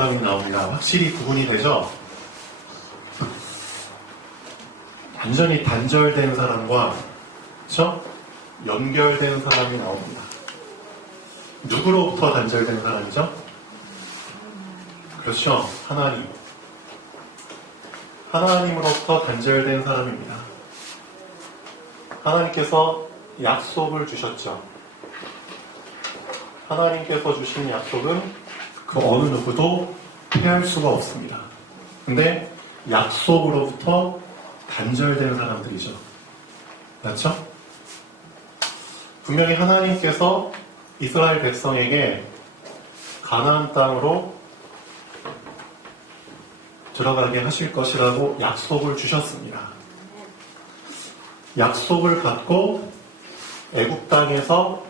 사람이 나옵니다. 확실히 구분이 되죠? 완전히 단절된 사람과, 그렇죠? 연결된 사람이 나옵니다. 누구로부터 단절된 사람이죠? 그렇죠. 하나님. 하나님으로부터 단절된 사람입니다. 하나님께서 약속을 주셨죠. 하나님께서 주신 약속은 그 어느 누구도 피할 수가 없습니다. 근데 약속으로부터 단절된 사람들이죠. 맞죠? 분명히 하나님께서 이스라엘 백성에게 가나안 땅으로 들어가게 하실 것이라고 약속을 주셨습니다. 약속을 받고 애국 땅에서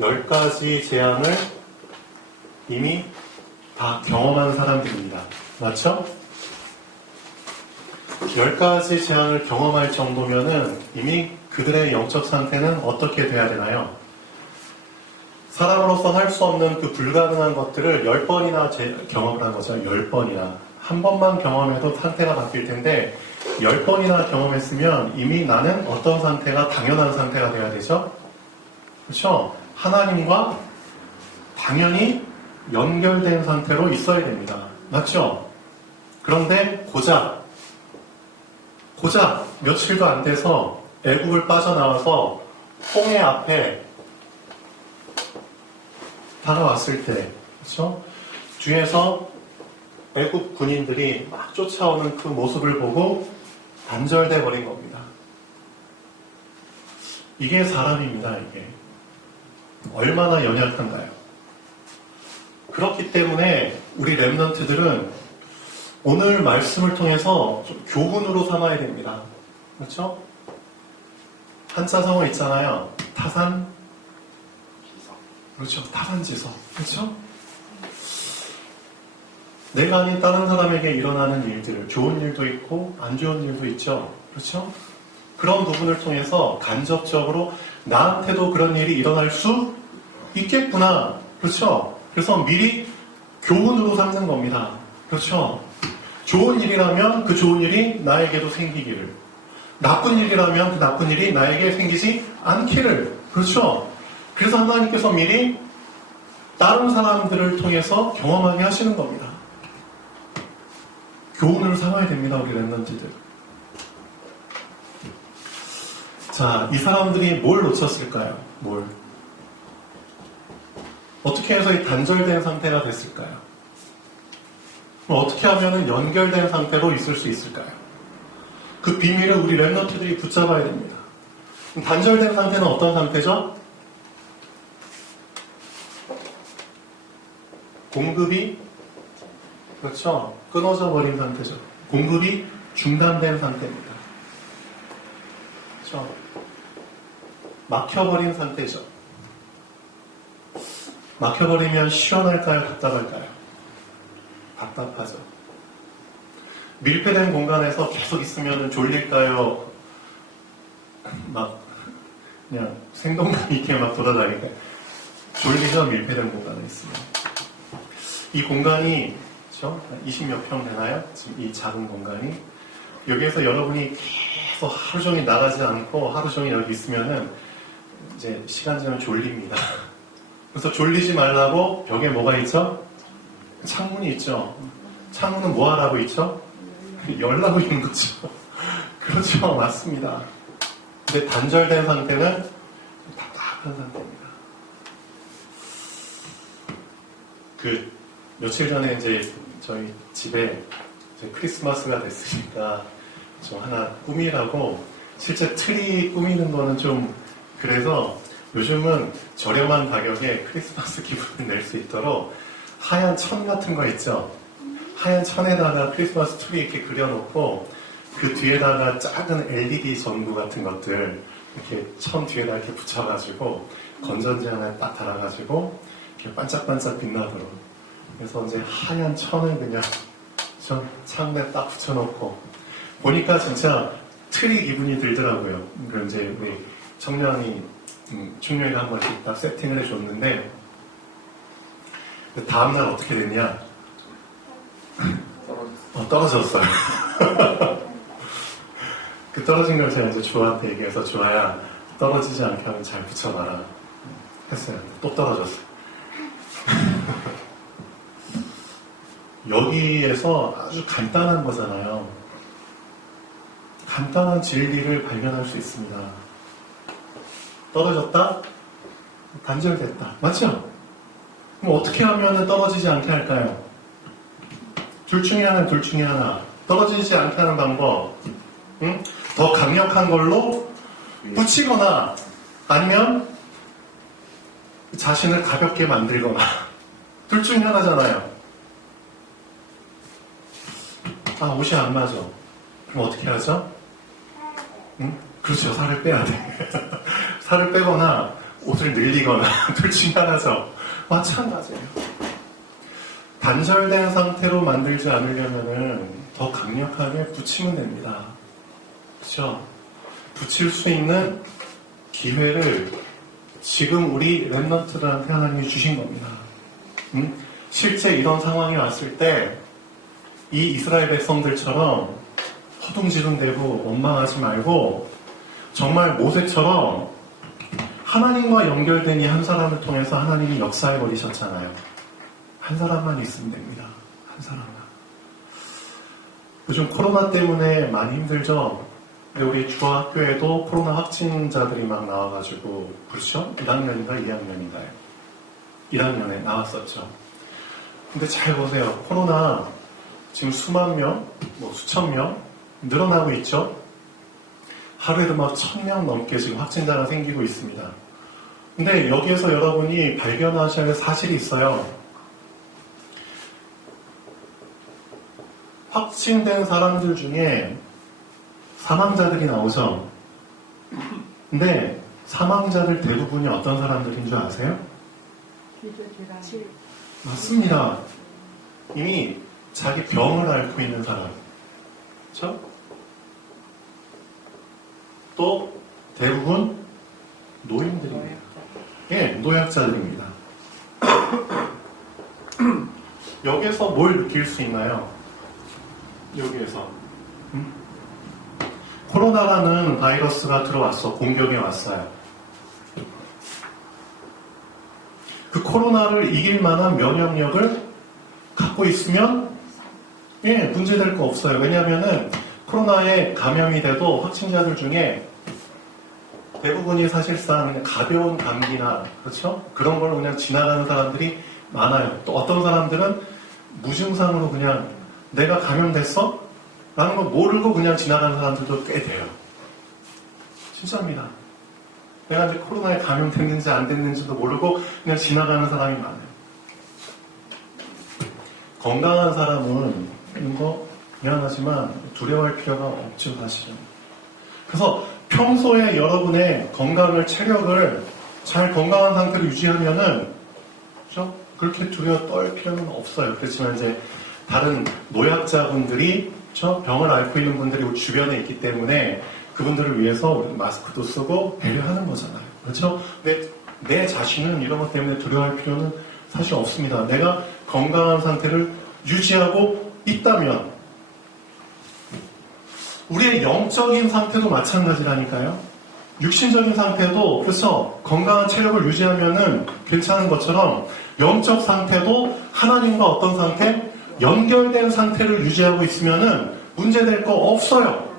10가지 재앙을 이미 다 경험한 사람들입니다. 맞죠? 10가지 재앙을 경험할 정도면은 이미 그들의 영적 상태는 어떻게 돼야 되나요? 사람으로서 할 수 없는 그 불가능한 것들을 10번이나 경험을 한 거죠. 10번이나. 한 번만 경험해도 상태가 바뀔 텐데 10번이나 경험했으면 이미 나는 어떤 상태가 당연한 상태가 돼야 되죠? 그렇죠? 하나님과 당연히 연결된 상태로 있어야 됩니다. 맞죠? 그런데 고작 며칠도 안 돼서 애국을 빠져나와서 홍해 앞에 다가왔을 때, 그렇죠? 뒤에서 애국 군인들이 막 쫓아오는 그 모습을 보고 단절돼 버린 겁니다. 이게 사람입니다. 이게 얼마나 연약한가요? 그렇기 때문에 우리 렘넌트들은 오늘 말씀을 통해서 좀 교훈으로 삼아야 됩니다. 그렇죠? 한자성어 있잖아요. 타산, 그렇죠. 타산지서. 그렇죠? 내가 아닌 다른 사람에게 일어나는 일들, 좋은 일도 있고 안 좋은 일도 있죠. 그렇죠? 그런 부분을 통해서 간접적으로 나한테도 그런 일이 일어날 수 있겠구나. 그렇죠? 그래서 미리 교훈으로 삼는 겁니다. 그렇죠? 좋은 일이라면 그 좋은 일이 나에게도 생기기를, 나쁜 일이라면 그 나쁜 일이 나에게 생기지 않기를. 그렇죠? 그래서 하나님께서 미리 다른 사람들을 통해서 경험하게 하시는 겁니다. 교훈을 삼아야 됩니다. 우리 렘넌트들. 자, 이 사람들이 뭘 놓쳤을까요? 뭘? 어떻게 해서 이 단절된 상태가 됐을까요? 어떻게 하면 연결된 상태로 있을 수 있을까요? 그 비밀을 우리 렘넌트들이 붙잡아야 됩니다. 단절된 상태는 어떤 상태죠? 공급이, 그렇죠, 끊어져 버린 상태죠. 공급이 중단된 상태입니다. 그렇죠? 막혀버린 상태죠. 막혀버리면 시원할까요? 답답할까요? 답답하죠. 밀폐된 공간에서 계속 있으면 졸릴까요? 막 그냥 생동감 있게 막 돌아다니까요? 졸리죠? 밀폐된 공간에 있으면. 이 공간이, 그렇죠? 20몇 평 되나요? 지금 이 작은 공간이. 여기에서 여러분이 계속 하루 종일 나가지 않고 하루 종일 여기 있으면은 이제 시간 지나면 졸립니다. 그래서 졸리지 말라고 벽에 뭐가 있죠? 창문이 있죠. 창문은 뭐 하라고 있죠? 열라고 있는 거죠. 그렇죠. 맞습니다. 근데 단절된 상태는 답답한 상태입니다. 며칠 전에 이제 저희 집에 이제 크리스마스가 됐으니까 좀 하나 꾸미라고, 실제 트리 꾸미는 거는 좀 그래서 요즘은 저렴한 가격에 크리스마스 기분을 낼 수 있도록 하얀 천 같은 거 있죠. 하얀 천에다가 크리스마스 트리 이렇게 그려놓고 그 뒤에다가 작은 LED 전구 같은 것들 이렇게 천 뒤에다 이렇게 붙여가지고 건전지 하나에 딱 달아가지고 이렇게 반짝반짝 빛나도록. 그래서 이제 하얀 천을 그냥 창문에 딱 붙여놓고 보니까 진짜 트리 기분이 들더라고요. 그럼 이제 우리 청년이 충렬이가 한번 이렇게 딱 세팅을 해줬는데, 다음날 어떻게 됐냐? 떨어졌어요. 그 떨어진 걸 제가 이제 주아한테 얘기해서 주아야 떨어지지 않게 하면 잘 붙여봐라 했어요. 또 떨어졌어요. 여기에서 아주 간단한 거잖아요. 간단한 진리를 발견할 수 있습니다. 떨어졌다? 단절됐다. 맞죠? 그럼 어떻게 하면 떨어지지 않게 할까요? 둘 중에 하나. 떨어지지 않게 하는 방법. 응? 더 강력한 걸로 붙이거나 아니면 자신을 가볍게 만들거나 둘 중에 하나잖아요. 옷이 안 맞아. 그럼 어떻게 하죠? 응? 그렇죠. 살을 빼야 돼. 살을 빼거나 옷을 늘리거나 둘 중에 하나죠. 마찬가지예요. 단절된 상태로 만들지 않으려면 더 강력하게 붙이면 됩니다. 그렇죠? 붙일 수 있는 기회를 지금 우리 랩넌트들한테 하나님이 주신 겁니다. 실제 이런 상황이 왔을 때 이 이스라엘 백성들처럼 허둥지둥대고 원망하지 말고 정말 모세처럼 하나님과 연결된 이 한 사람을 통해서 하나님이 역사해 버리셨잖아요. 한 사람만 있으면 됩니다. 한 사람만. 요즘 코로나 때문에 많이 힘들죠? 근데 우리 중학교에도 코로나 확진자들이 막 나와가지고, 그렇죠? 1학년인가 2학년인가요? 1학년에 나왔었죠. 근데 잘 보세요. 코로나 지금 수만 명, 수천 명 늘어나고 있죠? 하루에도 막 1000명 넘게 지금 확진자가 생기고 있습니다. 근데 여기에서 여러분이 발견하셔야 할 사실이 있어요. 확진된 사람들 중에 사망자들이 나오죠. 근데 사망자들 대부분이 어떤 사람들인 줄 아세요? 맞습니다. 이미 자기 병을 앓고 있는 사람. 그렇죠? 또 대부분 노인들입니다. 예, 노약자들입니다. 여기서 뭘 느낄 수 있나요? 여기에서 코로나라는 바이러스가 들어왔어. 공격이 왔어요. 그 코로나를 이길 만한 면역력을 갖고 있으면 문제될 거 없어요. 왜냐하면은 코로나에 감염이 돼도 확진자들 중에 대부분이 사실상 가벼운 감기나 그렇죠? 그런 걸로 그냥 지나가는 사람들이 많아요. 또 어떤 사람들은 무증상으로 그냥 내가 감염됐어? 라는 걸 모르고 그냥 지나가는 사람들도 꽤 돼요. 진짜입니다. 내가 이제 코로나에 감염됐는지 안 됐는지도 모르고 그냥 지나가는 사람이 많아요. 건강한 사람은 이런 거 미안하지만 두려워할 필요가 없죠, 사실은. 그래서 평소에 여러분의 건강을, 체력을 잘 건강한 상태로 유지하면은, 그렇죠? 그렇게 두려워 떨 필요는 없어요. 그렇지만 이제 다른 노약자분들이, 그렇죠? 병을 앓고 있는 분들이 우리 주변에 있기 때문에 그분들을 위해서 우리 마스크도 쓰고 배려하는 거잖아요. 그렇죠? 근데 내 자신은 이런 것 때문에 두려워할 필요는 사실 없습니다. 내가 건강한 상태를 유지하고 있다면 우리의 영적인 상태도 마찬가지라니까요. 육신적인 상태도 그래서 건강한 체력을 유지하면은 괜찮은 것처럼 영적 상태도 하나님과 어떤 상태? 연결된 상태를 유지하고 있으면은 문제될 거 없어요.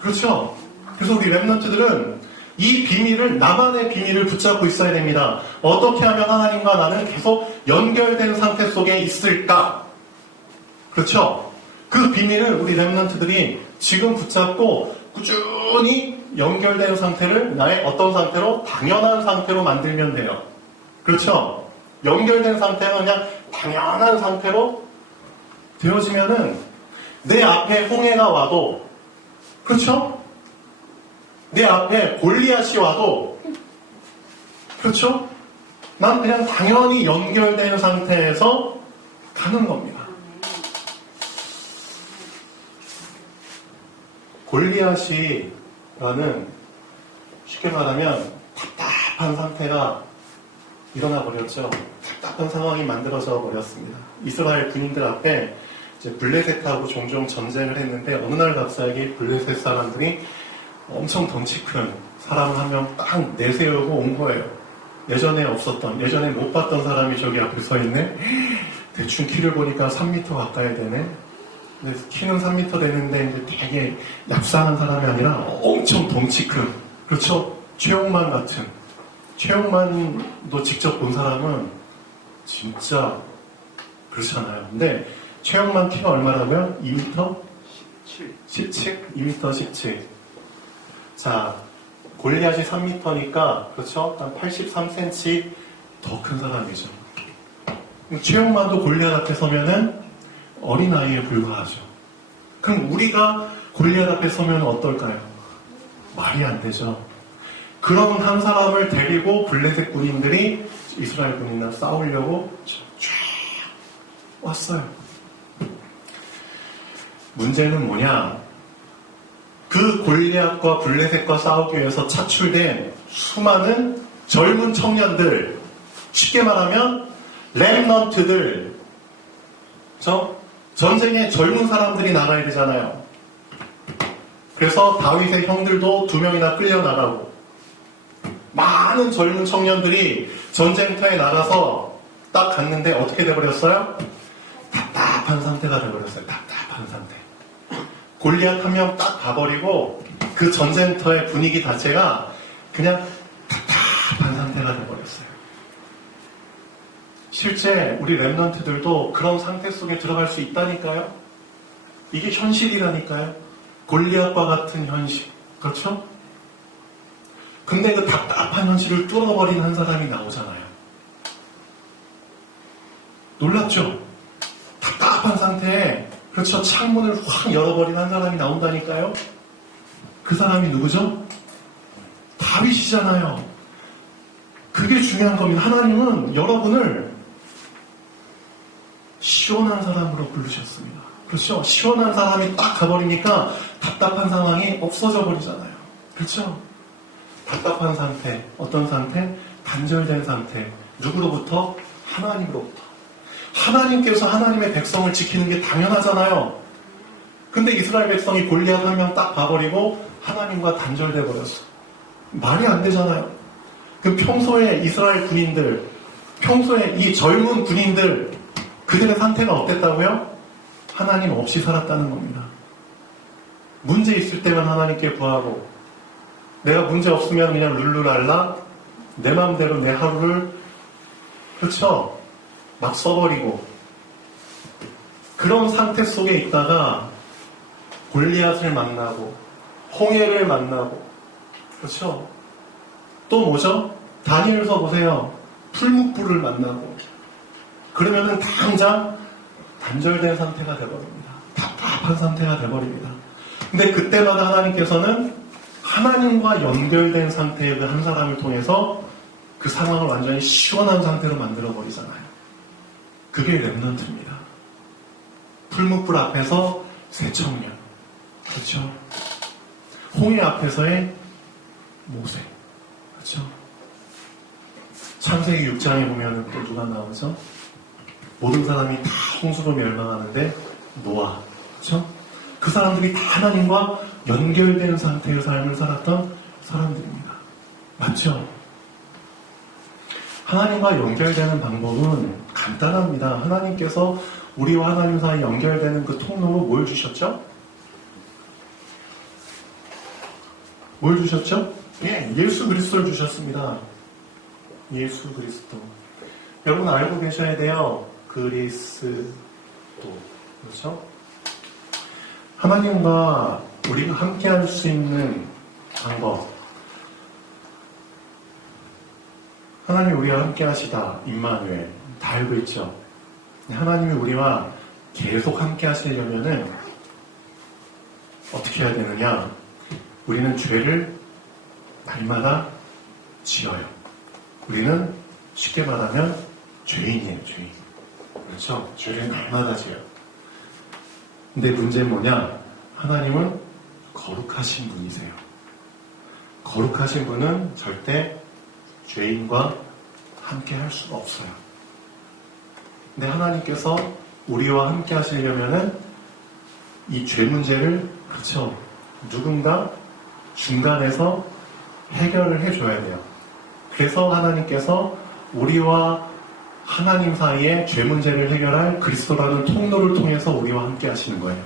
그렇죠? 그래서 우리 랩런트들은 이 비밀을, 나만의 비밀을 붙잡고 있어야 됩니다. 어떻게 하면 하나님과 나는 계속 연결된 상태 속에 있을까? 그렇죠? 그 비밀을 우리 랩런트들이 지금 붙잡고 꾸준히 연결된 상태를 나의 어떤 상태로? 당연한 상태로 만들면 돼요. 그렇죠? 연결된 상태가 그냥 당연한 상태로 되어지면은 내 앞에 홍해가 와도, 그렇죠? 내 앞에 골리앗이 와도, 그렇죠? 난 그냥 당연히 연결된 상태에서 가는 겁니다. 골리앗이라는 쉽게 말하면 답답한 상태가 일어나 버렸죠. 답답한 상황이 만들어져 버렸습니다. 이스라엘 군인들 앞에 이제 블레셋하고 종종 전쟁을 했는데 어느 날 갑자기 블레셋 사람들이 엄청 덩치 큰 사람 한 명 딱 내세우고 온 거예요. 예전에 없었던, 예전에 못 봤던 사람이 저기 앞에 서 있네. 대충 키를 보니까 3m 가까이 되네. 근데 키는 3m 되는데 이제 되게 얍상한 사람이 아니라 엄청 덩치 큰, 그렇죠? 최홍만 같은. 최홍만도 직접 본 사람은 진짜 그렇잖아요. 근데 최홍만 키가 얼마라고요? 2m? 17? 2m 17. 자, 골리앗이 3m니까 그렇죠? 한 83cm 더 큰 사람이죠. 최홍만도 골리앗 앞에 서면은 어린아이에 불과하죠. 그럼 우리가 골리앗 앞에 서면 어떨까요? 말이 안 되죠. 그런 한 사람을 데리고 블레셋 군인들이 이스라엘 군인과 싸우려고 쫙 왔어요. 문제는 뭐냐? 그 골리앗과 블레셋과 싸우기 위해서 차출된 수많은 젊은 청년들, 쉽게 말하면 렘넌트들, 전쟁에 젊은 사람들이 나가야 되잖아요. 그래서 다윗의 형들도 2명이나 끌려나가고 많은 젊은 청년들이 전쟁터에 나가서 딱 갔는데 어떻게 돼버렸어요? 답답한 상태가 돼버렸어요. 답답한 상태. 골리앗 한 명 딱 가버리고 그 전쟁터의 분위기 자체가 그냥 답답한 상태가 돼버렸어요. 실제 우리 랩런트들도 그런 상태 속에 들어갈 수 있다니까요. 이게 현실이라니까요. 골리앗과 같은 현실. 그렇죠? 근데 그 답답한 현실을 뚫어버린 한 사람이 나오잖아요. 놀랍죠? 답답한 상태에 그렇죠. 창문을 확 열어버린 한 사람이 나온다니까요. 그 사람이 누구죠? 다윗이잖아요. 그게 중요한 겁니다. 하나님은 여러분을 시원한 사람으로 부르셨습니다. 그렇죠? 시원한 사람이 딱 가버리니까 답답한 상황이 없어져 버리잖아요. 그렇죠? 답답한 상태, 어떤 상태? 단절된 상태. 누구로부터? 하나님으로부터. 하나님께서 하나님의 백성을 지키는 게 당연하잖아요. 근데 이스라엘 백성이 골리앗 한 명 딱 봐버리고 하나님과 단절돼 버렸어. 말이 안 되잖아요. 그럼 평소에 이스라엘 군인들, 평소에 이 젊은 군인들, 그들의 상태가 어땠다고요? 하나님 없이 살았다는 겁니다. 문제 있을 때만 하나님께 구하고, 내가 문제 없으면 그냥 룰루랄라, 내 마음대로 내 하루를, 그렇죠? 막 써버리고 그런 상태 속에 있다가 골리앗을 만나고 홍해를 만나고 그렇죠? 또 뭐죠? 다니엘서 보세요. 풀무불을 만나고 그러면은 당장 단절된 상태가 되버립니다. 답답한 상태가 되버립니다. 근데 그때마다 하나님께서는 하나님과 연결된 상태의 그 한 사람을 통해서 그 상황을 완전히 시원한 상태로 만들어버리잖아요. 그게 렘넌트입니다. 풀무불 앞에서 새 청년. 그렇죠? 홍해 앞에서의 모세. 그렇죠? 창세기 6장에 보면 또 누가 나오죠? 모든 사람이 다 홍수로 멸망하는데 노아. 그렇죠? 그 사람들이 다 하나님과 연결된 상태의 삶을 살았던 사람들입니다. 맞죠? 하나님과 연결되는 방법은 간단합니다. 하나님께서 우리와 하나님 사이 연결되는 그 통로로 뭘 주셨죠? 뭘 주셨죠? 예, 예수 그리스도를 주셨습니다. 예수 그리스도. 여러분 알고 계셔야 돼요. 그리스도. 그렇죠? 하나님과 우리가 함께 할 수 있는 방법. 하나님이 우리와 함께 하시다. 임마누엘. 다 알고 있죠? 하나님이 우리와 계속 함께 하시려면은 어떻게 해야 되느냐? 우리는 죄를 날마다 지어요. 우리는 쉽게 말하면 죄인이에요, 죄인. 그렇죠? 죄를 날마다 지어요. 근데 문제는 뭐냐? 하나님은 거룩하신 분이세요. 거룩하신 분은 절대 죄인과 함께 할 수가 없어요. 근데 하나님께서 우리와 함께 하시려면은 이 죄 문제를, 그렇죠, 누군가 중간에서 해결을 해줘야 돼요. 그래서 하나님께서 우리와 하나님 사이에 죄 문제를 해결할 그리스도라는 통로를 통해서 우리와 함께 하시는 거예요.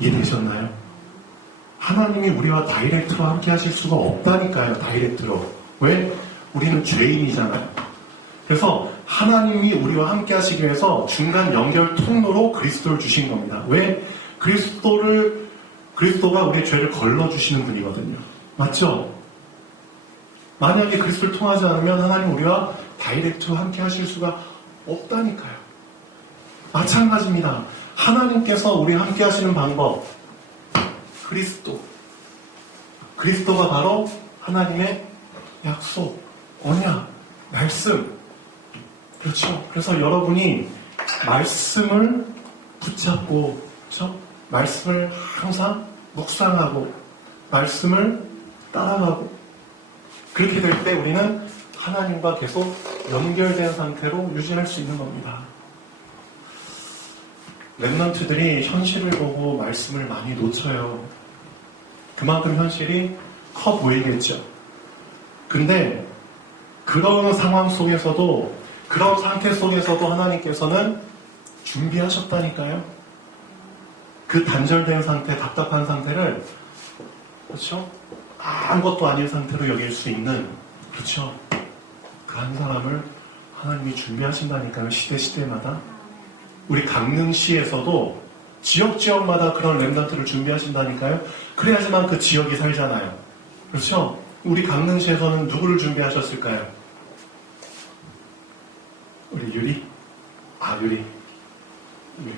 이해되셨나요? 하나님이 우리와 다이렉트로 함께 하실 수가 없다니까요. 다이렉트로. 왜? 우리는 죄인이잖아요. 그래서 하나님이 우리와 함께 하시기 위해서 중간 연결 통로로 그리스도를 주신 겁니다. 왜? 그리스도가 우리의 죄를 걸러주시는 분이거든요. 맞죠? 만약에 그리스도를 통하지 않으면 하나님 우리와 다이렉트로 함께 하실 수가 없다니까요. 마찬가지입니다. 하나님께서 우리와 함께 하시는 방법, 그리스도가 바로 하나님의 약속, 언약, 말씀. 그렇죠. 그래서 여러분이 말씀을 붙잡고, 그렇죠? 말씀을 항상 묵상하고 말씀을 따라가고, 그렇게 될 때 우리는 하나님과 계속 연결된 상태로 유지할 수 있는 겁니다. 랩런트들이 현실을 보고 말씀을 많이 놓쳐요. 그만큼 현실이 커 보이겠죠. 근데 그런 상황 속에서도, 그런 상태 속에서도 하나님께서는 준비하셨다니까요. 그 단절된 상태, 답답한 상태를, 그렇죠? 아무것도 아닌 상태로 여길 수 있는, 그렇죠? 그 한 사람을 하나님이 준비하신다니까요. 시대마다. 우리 강릉시에서도 지역마다 그런 랩런트를 준비하신다니까요. 그래야지만 그 지역이 살잖아요. 그렇죠? 우리 강릉시에서는 누구를 준비하셨을까요? 우리 유리? 유리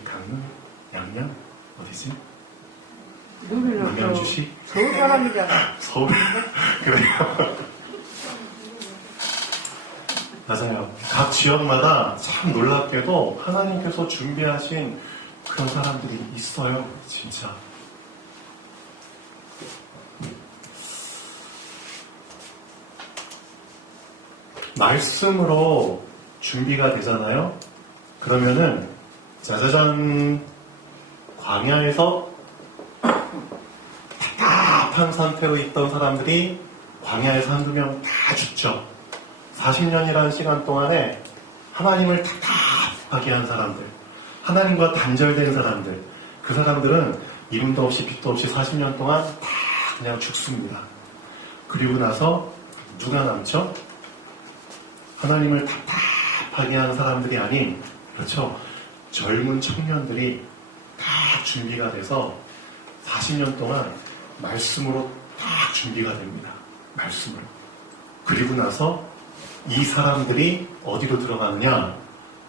강릉? 양양? 어디지? 남양주시? 서울 사람이잖아. 서울? 그래요. 맞아요. 각 지역마다 참 놀랍게도 하나님께서 준비하신 그런 사람들이 있어요. 진짜. 말씀으로 준비가 되잖아요. 그러면은 짜자잔, 광야에서 답답한 상태로 있던 사람들이 광야에서 한두 명 다 죽죠. 40년이라는 시간 동안에 하나님을 답답하게 한 사람들, 하나님과 단절된 사람들, 그 사람들은 이름도 없이 빛도 없이 40년 동안 다 그냥 죽습니다. 그리고 나서 누가 남죠? 하나님을 답답하게 한 사람들이 아닌, 그렇죠, 젊은 청년들이 다 준비가 돼서 40년 동안 말씀으로 다 준비가 됩니다. 말씀으로. 그리고 나서 이 사람들이 어디로 들어가느냐?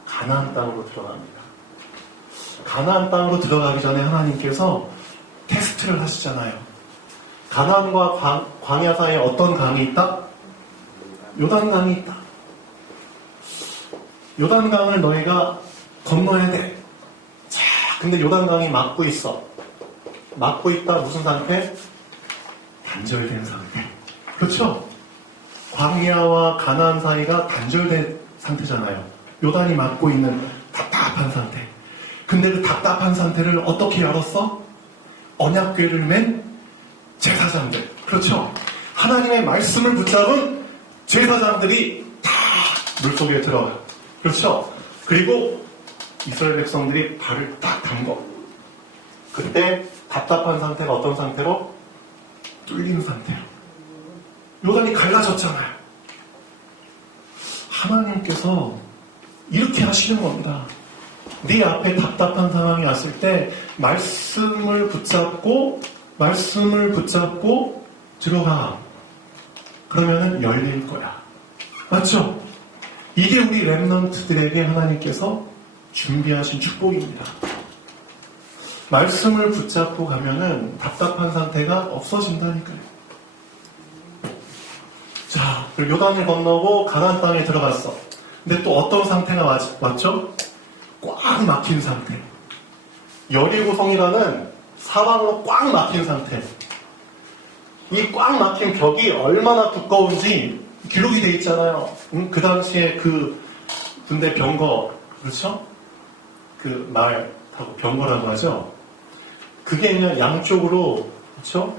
가나안 땅으로 들어갑니다. 가나안 땅으로 들어가기 전에 하나님께서 테스트를 하시잖아요. 가나안과 광야 사이에 어떤 강이 있다? 요단강이 있다. 요단강을 너희가 건너야 돼. 자, 근데 요단강이 막고 있어. 막고 있다. 무슨 상태? 단절된 상태. 그렇죠? 광야와 가나안 사이가 단절된 상태잖아요. 요단이 막고 있는 답답한 상태. 근데 그 답답한 상태를 어떻게 열었어? 언약궤를 맨 제사장들. 그렇죠? 하나님의 말씀을 붙잡은 제사장들이 다 물속에 들어가. 그렇죠? 그리고 이스라엘 백성들이 발을 딱 담궈. 그때 답답한 상태가 어떤 상태로? 뚫린 상태로. 요단이 갈라졌잖아요. 하나님께서 이렇게 하시는 겁니다. 네 앞에 답답한 상황이 왔을 때 말씀을 붙잡고 들어가. 그러면은 열릴 거야. 맞죠? 이게 우리 랩런트들에게 하나님께서 준비하신 축복입니다. 말씀을 붙잡고 가면은 답답한 상태가 없어진다니까요. 자, 그리고 요단을 건너고 가나안 땅에 들어갔어. 근데 또 어떤 상태가 왔죠? 꽉 막힌 상태. 여리고성이라는 사방으로 꽉 막힌 상태. 이 꽉 막힌 벽이 얼마나 두꺼운지 기록이 돼 있잖아요. 그 당시에 그 군대 병거, 그렇죠? 그 말 타고 병거라고 하죠. 그게 그냥 양쪽으로, 그렇죠?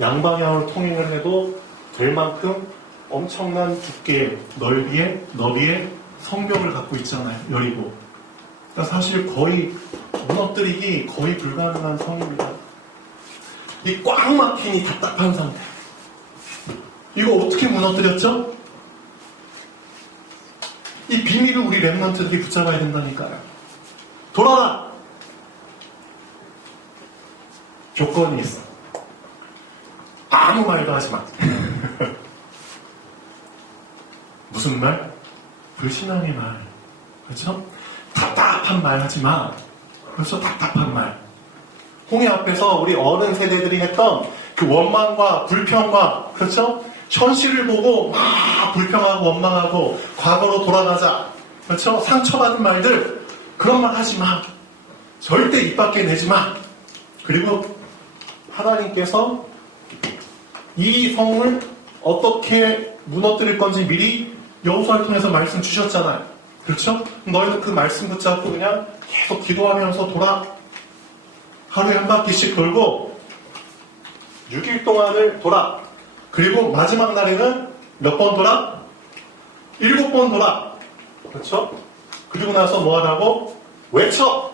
양방향으로 통행을 해도 될 만큼 엄청난 두께, 너비의 성벽을 갖고 있잖아요. 여리고. 그러니까 사실 거의 무너뜨리기 거의 불가능한 성입니다. 이 꽉 막힌 이 답답한 상태. 이거 어떻게 무너뜨렸죠? 이 비밀을 우리 랩런트들이 붙잡아야 된다니까요. 돌아라! 조건이 있어. 아무 말도 하지 마. 무슨 말? 불신앙의 말. 그렇죠? 답답한 말 하지 마. 그렇죠? 답답한 말. 홍해 앞에서 우리 어른 세대들이 했던 그 원망과 불평과, 그렇죠? 현실을 보고 막 불평하고 원망하고 과거로 돌아가자. 그렇죠? 상처받은 말들, 그런 말 하지 마. 절대 입 밖에 내지 마. 그리고 하나님께서 이 성을 어떻게 무너뜨릴 건지 미리 여호수아를 통해서 말씀 주셨잖아요. 그렇죠? 너희는 그 말씀 붙잡고 그냥 계속 기도하면서 돌아. 하루에 한 바퀴씩 돌고 6일 동안을 돌아. 그리고 마지막 날에는 몇 번 돌아? 7번 돌아. 그렇죠? 그리고 나서 뭐 하라고? 외쳐!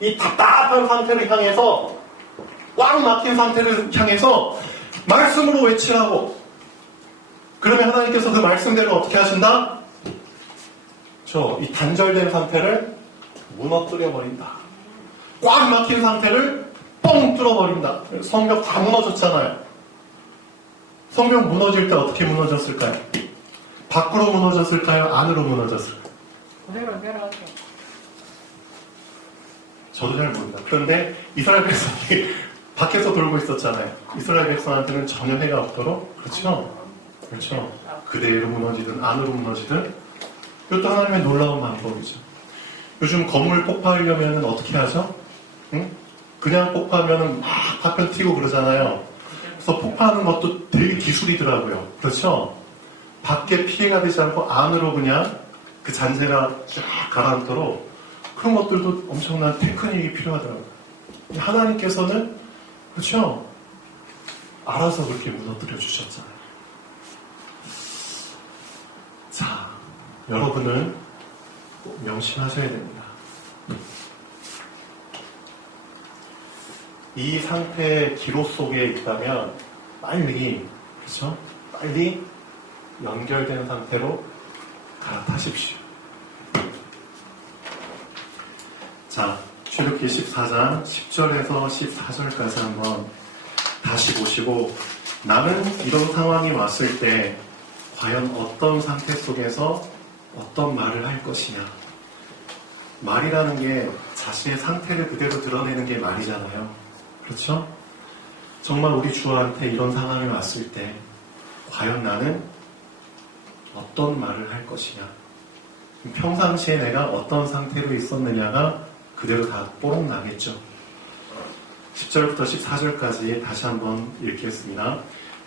이 답답한 상태를 향해서, 꽉 막힌 상태를 향해서 말씀으로 외치라고. 그러면 하나님께서 그 말씀대로 어떻게 하신다? 이 단절된 상태를 무너뜨려 버린다. 꽉 막힌 상태를 뻥 뚫어버린다. 성벽 다 무너졌잖아요. 성벽 무너질 때 어떻게 무너졌을까요? 밖으로 무너졌을까요? 안으로 무너졌을까요? 그대로 저도 잘 모릅니다. 그런데 이스라엘 백성이 밖에서 돌고 있었잖아요. 이스라엘 백성한테는 전혀 해가 없도록. 그렇죠? 그렇죠. 그대로 무너지든 안으로 무너지든 이것도 하나님의 놀라운 방법이죠. 요즘 건물 폭파하려면 어떻게 하죠? 응? 그냥 폭파하면 막 파편 튀고 그러잖아요. 그래서 폭파하는 것도 되게 기술이더라고요. 그렇죠? 밖에 피해가 되지 않고 안으로 그냥 그 잔재가 쫙 가라앉도록 그런 것들도 엄청난 테크닉이 필요하더라고요. 하나님께서는 그렇죠? 알아서 그렇게 무너뜨려 주셨잖아요. 자, 여러분은 꼭 명심하셔야 됩니다. 이 상태의 기로 속에 있다면 빨리, 그렇죠? 빨리 연결된 상태로 갈아타십시오. 자, 출애굽기 14장 10절에서 14절까지 한번 다시 보시고, 나는 이런 상황이 왔을 때 과연 어떤 상태 속에서 어떤 말을 할 것이냐. 말이라는 게 자신의 상태를 그대로 드러내는 게 말이잖아요. 그렇죠? 정말 우리 주한테 이런 상황이 왔을 때 과연 나는 어떤 말을 할 것이냐. 평상시에 내가 어떤 상태로 있었느냐가 그대로 다 뽀록 나겠죠. 10절부터 14절까지 다시 한번 읽겠습니다.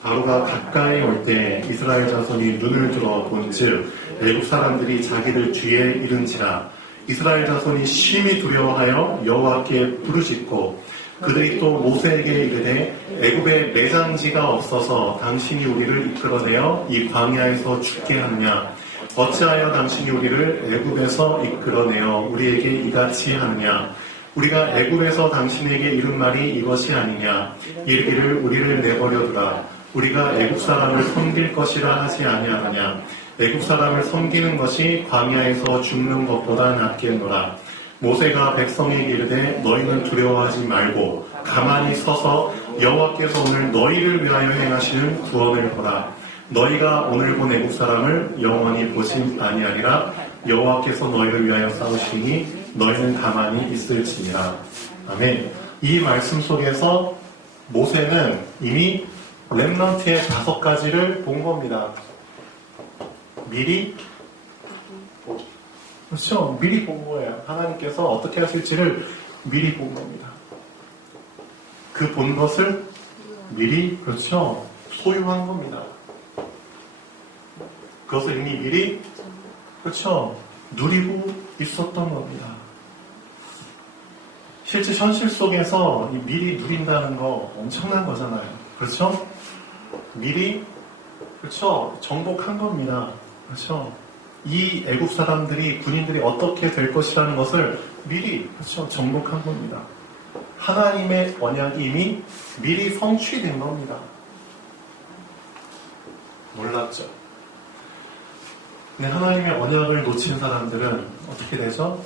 바로가 가까이 올 때 이스라엘 자손이 눈을 들어 본즉 애굽 사람들이 자기들 뒤에 이른지라. 이스라엘 자손이 심히 두려워하여 여호와께 부르짖고 그들이 또 모세에게 이르되 애굽에 매장지가 없어서 당신이 우리를 이끌어내어 이 광야에서 죽게 하느냐. 어찌하여 당신이 우리를 애굽에서 이끌어내어 우리에게 이같이 하느냐. 우리가 애굽에서 당신에게 이른 말이 이것이 아니냐. 이르기를 우리를 내버려두라. 우리가 애굽 사람을 섬길 것이라 하지 아니하느냐. 애굽 사람을 섬기는 것이 광야에서 죽는 것보다 낫겠노라. 모세가 백성에게 이르되 너희는 두려워하지 말고 가만히 서서 여호와께서 오늘 너희를 위하여 행하시는 구원을 보라. 너희가 오늘 본 애국 사람을 영원히 보지 아니하리라. 여호와께서 너희를 위하여 싸우시니 너희는 가만히 있을지니라. 아멘. 이 말씀 속에서 모세는 이미 렘넌트의 5가지를 본 겁니다. 미리, 그렇죠? 미리 본 거예요. 하나님께서 어떻게 하실지를 미리 본 겁니다. 그 본 것을 미리, 그렇죠? 소유한 겁니다. 그것을 이미 미리 그렇죠 누리고 있었던 겁니다. 실제 현실 속에서 미리 누린다는 거 엄청난 거잖아요. 그렇죠? 미리 그렇죠 정복한 겁니다. 그렇죠? 이 애국 사람들이 군인들이 어떻게 될 것이라는 것을 미리 그렇죠 정복한 겁니다. 하나님의 언약이 이미 미리 성취된 겁니다. 몰랐죠. 근데 하나님의 언약을 놓친 사람들은 어떻게 되죠?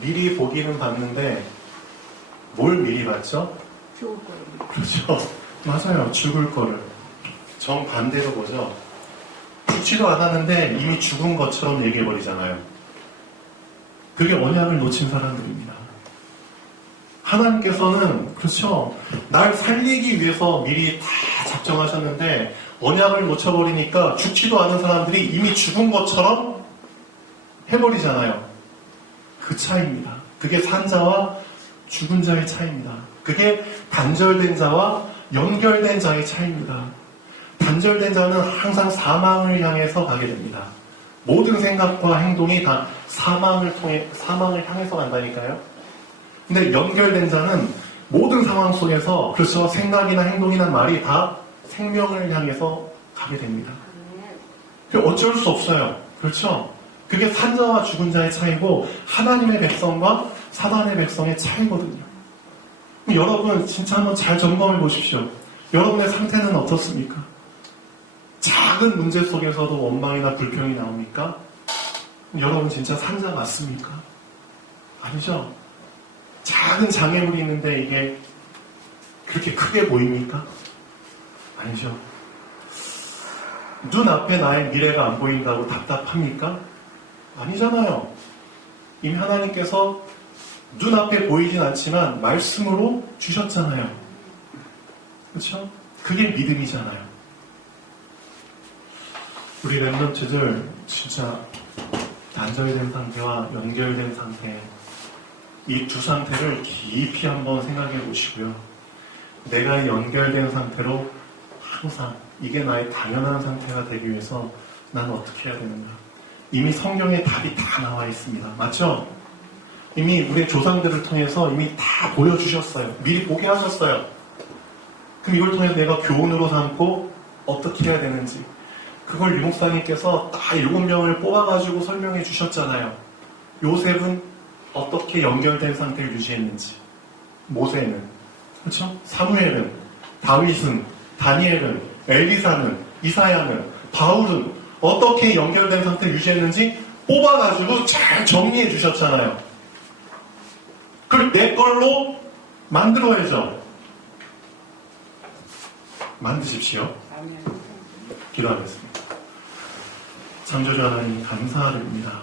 미리 보기는 봤는데 뭘 미리 봤죠? 죽을 거예요. 그렇죠. 맞아요. 죽을 거를. 정반대로 보죠. 죽지도 않았는데 이미 죽은 것처럼 얘기해버리잖아요. 그게 언약을 놓친 사람들입니다. 하나님께서는 그렇죠. 날 살리기 위해서 미리 다 작정하셨는데 언약을 놓쳐버리니까 죽지도 않은 사람들이 이미 죽은 것처럼 해버리잖아요. 그 차이입니다. 그게 산 자와 죽은 자의 차이입니다. 그게 단절된 자와 연결된 자의 차이입니다. 단절된 자는 항상 사망을 향해서 가게 됩니다. 모든 생각과 행동이 다 사망을 향해서 간다니까요. 근데 연결된 자는 모든 상황 속에서 그렇죠. 생각이나 행동이나 말이 다 생명을 향해서 가게 됩니다. 어쩔 수 없어요. 그렇죠? 그게 산자와 죽은 자의 차이고 하나님의 백성과 사단의 백성의 차이거든요. 여러분 진짜 한번 잘 점검해 보십시오. 여러분의 상태는 어떻습니까? 작은 문제 속에서도 원망이나 불평이 나옵니까? 여러분 진짜 산자 맞습니까? 아니죠? 작은 장애물이 있는데 이게 그렇게 크게 보입니까? 아니죠. 눈앞에 나의 미래가 안 보인다고 답답합니까? 아니잖아요. 이미 하나님께서 눈앞에 보이진 않지만 말씀으로 주셨잖아요. 그렇죠? 그게 믿음이잖아요. 우리 랩런트들 진짜 단절된 상태와 연결된 상태 이 두 상태를 깊이 한번 생각해 보시고요. 내가 연결된 상태로 항상 이게 나의 당연한 상태가 되기 위해서 난 어떻게 해야 되는가? 이미 성경에 답이 다 나와 있습니다. 맞죠? 이미 우리 조상들을 통해서 이미 다 보여주셨어요. 미리 보게 하셨어요. 그럼 이걸 통해서 내가 교훈으로 삼고 어떻게 해야 되는지 그걸 유 목사님께서 딱 7명을 뽑아가지고 설명해 주셨잖아요. 요셉은 어떻게 연결된 상태를 유지했는지 모세는 그렇죠? 사무엘은 다윗은 다니엘은 엘리사는 이사야는 바울은 어떻게 연결된 상태를 유지했는지 뽑아가지고 잘 정리해 주셨잖아요. 그걸 내 걸로 만들어야죠. 만드십시오. 기도하겠습니다. 창조주 하나님 감사드립니다.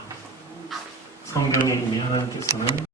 성경에 이미 하나님께서는